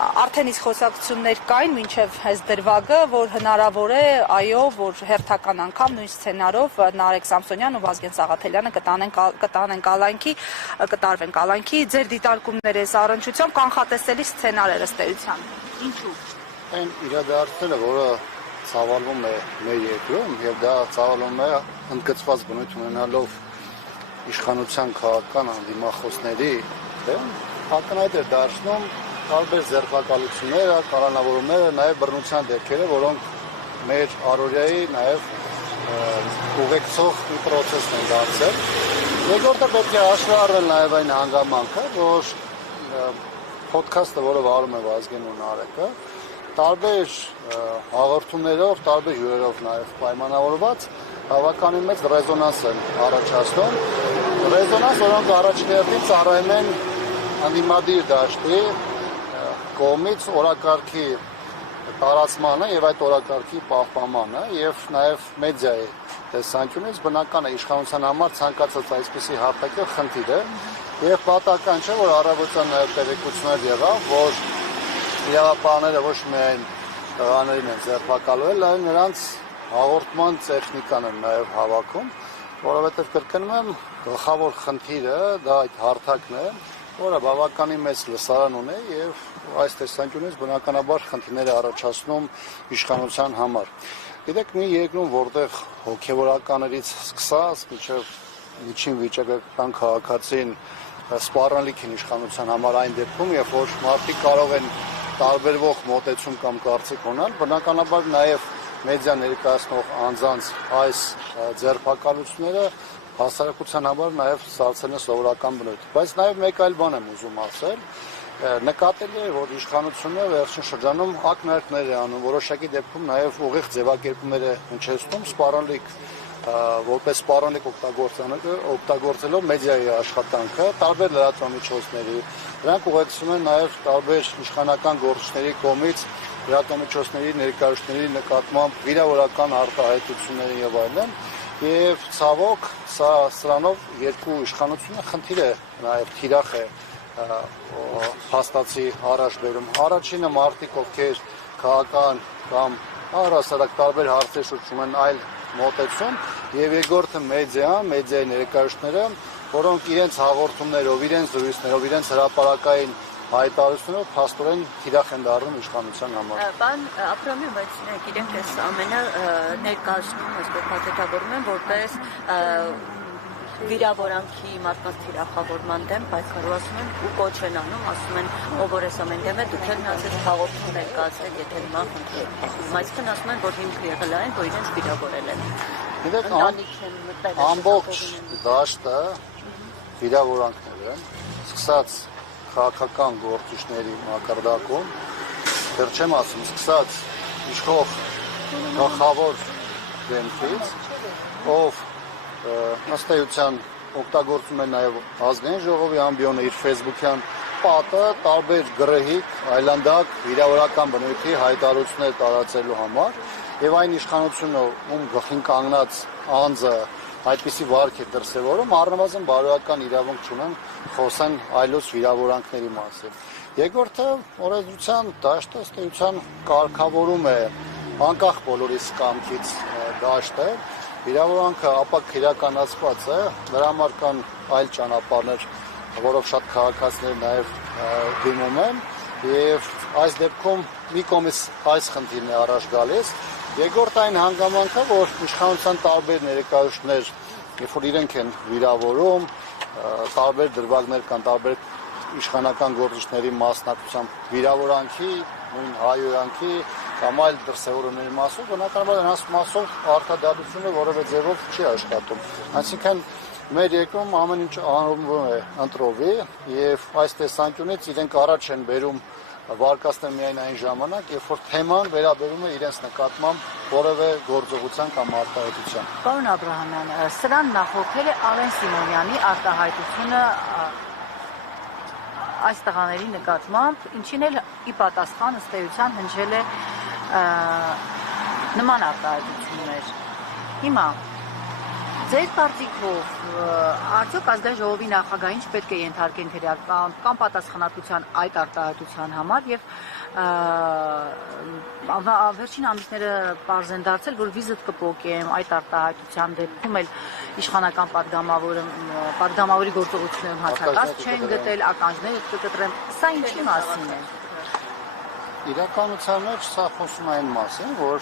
Արդեն իսկ խոսակցություններ կային մինչև այս դրվագը, որ հնարավոր է, այո, որ հերթական անգամ նույն սցենարով Նարեկ Սամսոնյանն ու Վազգեն Սաղաթելյանը կտարվեն կալանքի, ձեր դիտարկումները այս առնչությամբ կանխատեսելի սցենար էր ըստ էության։ Ինչու՞։ Այն իրադարձությունը, որը ծավալվում է մեր երկրում, եւ դա ծավալվում է ընդգծված բնույթ ունենալով իշխանության քաղաքական դիմախոսների, ակնհայտ է դարձնում տարբեր ձերբակալությունները, կալանավորումները, նաև բռնության դեպքերը, որոնք մեր առօրյայի նաև ուղեկցող մի պրոցեսն են դարձել։ Երկրորդը պետք է հաշվի առնել նաև այն հանգամանքը, որ փոդքասթը, որը վարում է Վազգեն ու Նարեկը, տարբեր հաղորդումներով, տարբեր հյուրերով նաև պայմանավորված բավականին մեծ ռեզոնանս են առաջացնում։ Ռեզոնանս, որոնք առաջին հերթին ծառայում են անդիմադիր դաշտի կողմից օրակարգի տարածմանը եւ այդ օրակարգի պահպանմանը եւ նաեւ մեդիայի տեսանկյունից բնական է իշխանության համար ցանկացած այսպիսի հարթակը խնդիր է եւ պատահական չէ որ առավոտյան նաեւ տեղեկություններ եղավ որ իրավապահները ոչ միայն տղաներին են ձերբակալվել այլ նրանց հաղորդման տեխնիկան են նաեւ հավաքում որովհետեւ կրկնում եմ գլխավոր խնդիրը դա այդ հարթակն է որը բավականին մեծ լսարան ունի եւ այս տեսանկյունից բնականաբար խնդիրներ է առաջացնում իշխանության համար։ Գիտեք, մի երկրում, որտեղ հոգեվորականներից սկսած մինչև միջին վիճակական քաղաքացին սպառնալիք են իշխանության համար այն դեպքում, երբ որ մարդիկ կարող են տարբերվող մոտեցում կամ կարծիք ունենալ, բնականաբար նաեւ մեդիա ներկայացնող անձանց այս ձերբակալությունները հասարակության համար նաև ստացել են սովորական բնույթ։ Բայց նաև մեկ այլ բան եմ ուզում ասել, նկատելի է, որ իշխանությունը վերջին շրջանում ակնարկներ է անում, որոշակի դեպքում նաև ուղիղ ձևակերպումներ է հնչեցնում սպառնալիք, որպես սպառնալիք օգտագործելով մեդիայի աշխատանքը, տարբեր լրատվամիջոցների, դրանք ուղեկցում են նաև տարբեր իշխանական գործիչների կողմից լրատվամիջոցների ներկայացուցիչների նկատմամբ վիրավորական արտահայտությունների եւ այլն։ Եվ ցավոք սրանով երկու իշխանությունը խնդիր է նաև թիրախ է հաստացի առաջ բերում։ Առաջինը մարդիկ, ովքեր քաղաքական կամ առհասարակ տարբեր հարցեր շուրջ ունեն այլ մոտեցում, եւ երկրորդը մեդիայի ներկայացուցիչները, որոնք իրենց հաղորդումներով, իրենց զրույցներով, իրենց հրապարակային հայտարարությունով փաստորեն թիրախ են դառնում իշխանության համար։ Բան ապրոմի, բայց իրենք այս ամենը ներկայացնում են, կողմնակետավորում են որպես վիրավորանքի մարդկանց թիրախավորման դեմ պայքարում են ու կոչ են անում, ասում են, ով որ այս ամեն դեմ է, դուք եք նացել հաղորդում ներկայացրեք, եթե նման խնդիր է։ Այսինքն ասում են, որ հիմք եղել այն, որ իրենց վիրավորել են։ Գիտեք, ամբողջ դաշտը վիրավորանքներ են, սկսած քաղաքական գործիչների մակարդակում, դեռ չեմ ասում, սկսած իշխող գլխավոր դեմքից, ով ըստ էության օգտագործում է նաև ազգային ժողովի ամբիոնը իր ֆեյսբուքյան պատը տարբեր գրեհիկ, այլանդակ, վիրավորական բնույթի հայտարարություններ տարածելու համար եւ այն իշխանությունը, ում գլխին կանգնած անձը այդպիսի վարք է դրսևորում, առնվազն բարոյական իրավունք չունեն խոսեն այլոց վիրավորանքների մասին։ Երկրորդը օրենսդրության դաշտը ըստ էության կարգավորում է անկախ բոլորիս կամքից դաշտը, վիրավորանքը ապակ իրականացված է, դրա համար կան այլ ճանապարհներ, որով շատ քաղաքացիներ նաև դիմում են, եւ այս դեպքում մի կողմից այս խնդիրն է առաջ գալիս, երկրորդ այն հանգամանքը, որ իշխանության տարբեր ներկայացուցիչներ, երբ որ իրենք են վիրավորում, տարբեր դրվագներ կան, տարբեր իշխանական գործիչների մասնակցությամբ վիրավորանքի, նույն հայոյանքի կամ այլ դրսևորումների մասով, բնականաբար նրանց մասով արտադատությունը որևէ ձևով չի աշխատում։ Այսինքն մեր երկրում ամեն ինչ անորոշվում է ընտրովի եւ այս տեսանկյունից իրենք առաջ են բերում վարկածներ միայն այն ժամանակ, երբ որ թեման վերաբերում է իրենց նկատմամբ որևէ գործողության կամ արտահայտության։ Պարոն Աբրահամյան, սրան նախորդել է Արեն Սիմոնյանի արտահայտությունը այս տղաների նկատմամբ, ինչին էլ ի պատասխան ըստ էության հնչել է նման արտահայտություններ։ Հիմա Ձեր կարծիքով արդյոք ազգային ժողովի նախագահին պետք է ենթարկեն քրեական պատասխանատվության այդ արտահայտության համար եւ վերջին ամիսները պարզ են դարձել, որ վիզիտ կփոկեմ այդ արտահայտության դեպքում էլ իշխանական падգամավորի գործողություններում հացակած չեն գտել, ականջները կկտրեն, սա ինչի մասին է։ Իրականության մեջ սա խոսում է այն մասին, որ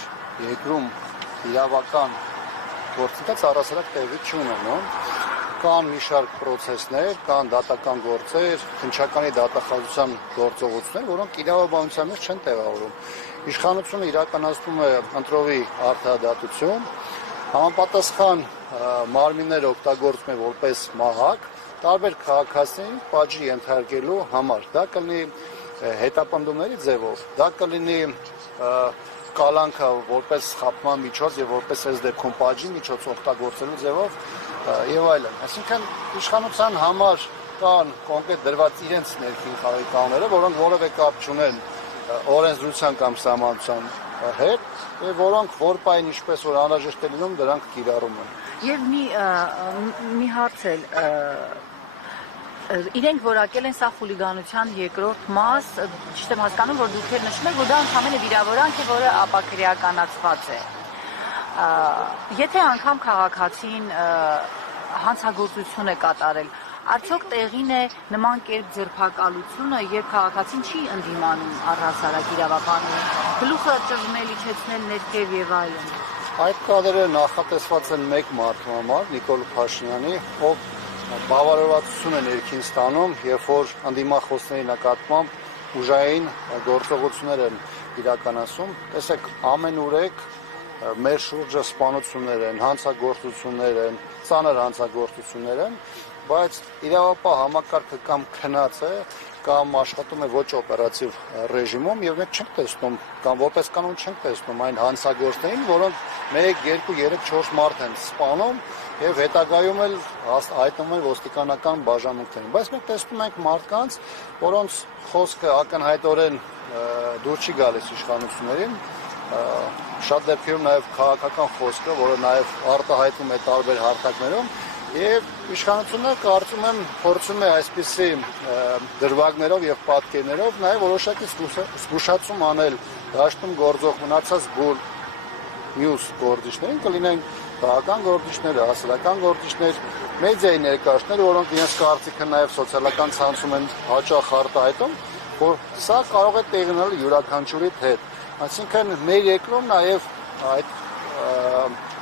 երկրում իրավական գործընթաց առասարակ տեղի չունենում, կան մի շարք պրոցեսներ, կան դատական գործեր, քննչականի դատախազության գործողություններ, որոնք իրավաբանության մեջ չեն տեղավորվում։ Իշխանությունը իրականացնում է ընտրովի արդարադատություն, համապատասխան մարմիններ օգտագործում է որպես մահակ, տարբեր քաղաքացիներին պատժի ենթարկելու համար։ Դա կլինի հետապնդումների ձևով, դա կլինի կալանքը որպես խաբման միջոց եւ որպես այս դեպքում պատժի միջոց օգտագործելու ձևով եւ այլն։ Այսինքն իշխանության համար կան կոնկրետ դրված իրենց ներքին խաղի որոնք որևէ կապ չունեն օրենսդրության կամ սահմանության հետ եւ որոնք որ պայն ինչպես որ անհրաժեշտ է լինում դրանք կիրառում են։ Եվ մի հարց էլ իրենք որակել են սա խուլիգանության երկրորդ մաս, ճիշտ եմ հասկանում, որ դուք նշում եք, որ դա ընդհանրապես վիրավորանք է, որը ապաքրեականացված է։ Եթե անգամ քաղաքացին հանցագործություն է կատարել, արդյոք տեղին է նման կերպ ձերբակալությունը, երբ քաղաքացին չի ընդդիմանում առհասարակ իրավաբանին, գլուխը ճզմել, իջեցնել ներքև եւ այլն։ Այդ կադրերը նախատեսված են մեկ մարդու համար, Նիկոլ Փաշինյանի, ով բավարարվածություն է ներքին ստանում, երբ որ ընդդիմախոսների նկատմամբ ուժային գործողություններ են իրականացում։ Տեսեք, ամենուրեք մեր շուրջը սպանություններ են, հանցագործություններ են, ծանր հանցագործություններ են, բայց իրավապահ համակարգը կամ քնած է, կամ աշխատում է ոչ օպերատիվ ռեժիմում եւ մենք չենք տեսնում կամ որպես կանոն չենք տեսնում այն հանցագործներին, որոնք 1, 2, 3, 4 մարդ են սպանում եւ հետագայում էլ հայտնում են ոստիկանական բաժանմունքներին, բայց մենք տեսնում ենք մարդկանց, որոնց խոսքը ակնհայտորեն դուր չի գալիս իշխանություններին, շատ դեպքերում նաեւ քաղաքական խոսքը, որը նաեւ արտահայտվում է տարբեր հարթակներում եւ իշխանությունը կարծում եմ փորձում է այսպիսի դրվագներով եւ պատկերներով նաեւ որոշակի զգուշացում անել դաշտում գործող մնացած բոլոր մյուս գործիչներին, կլինեն քաղաքական գործիչներ, հասարակական գործիչներ, մեդիայի ներկայացուցիչներ, որոնք իրենց կարծիքը նաեւ սոցիալական ցանցում են հաճախ արտահայտում, որ սա կարող է տեղի ունենալ յուրաքանչյուրի հետ։ Այսինքն մեր երկրում նաեւ այդ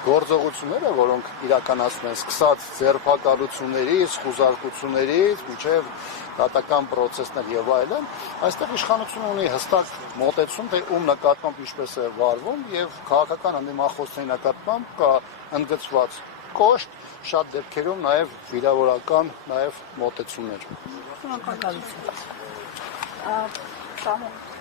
գործողությունները, որոնք իրականացնում են սկսած ձերբակալություններից, խուզարկություններից, մինչև դատական պրոցեսներ եւ այլն, այստեղ իշխանությունը ունի հստակ մոտեցում, թե ում նկատմամբ ինչպես է վարվում եւ քաղաքական ընդդիմախոսների նկատմամբ կա ընդգծված կոշտ, շատ դեպքերում նաեւ վիրավորական նաեւ մոտեցումներ։ Շնորհակալություն։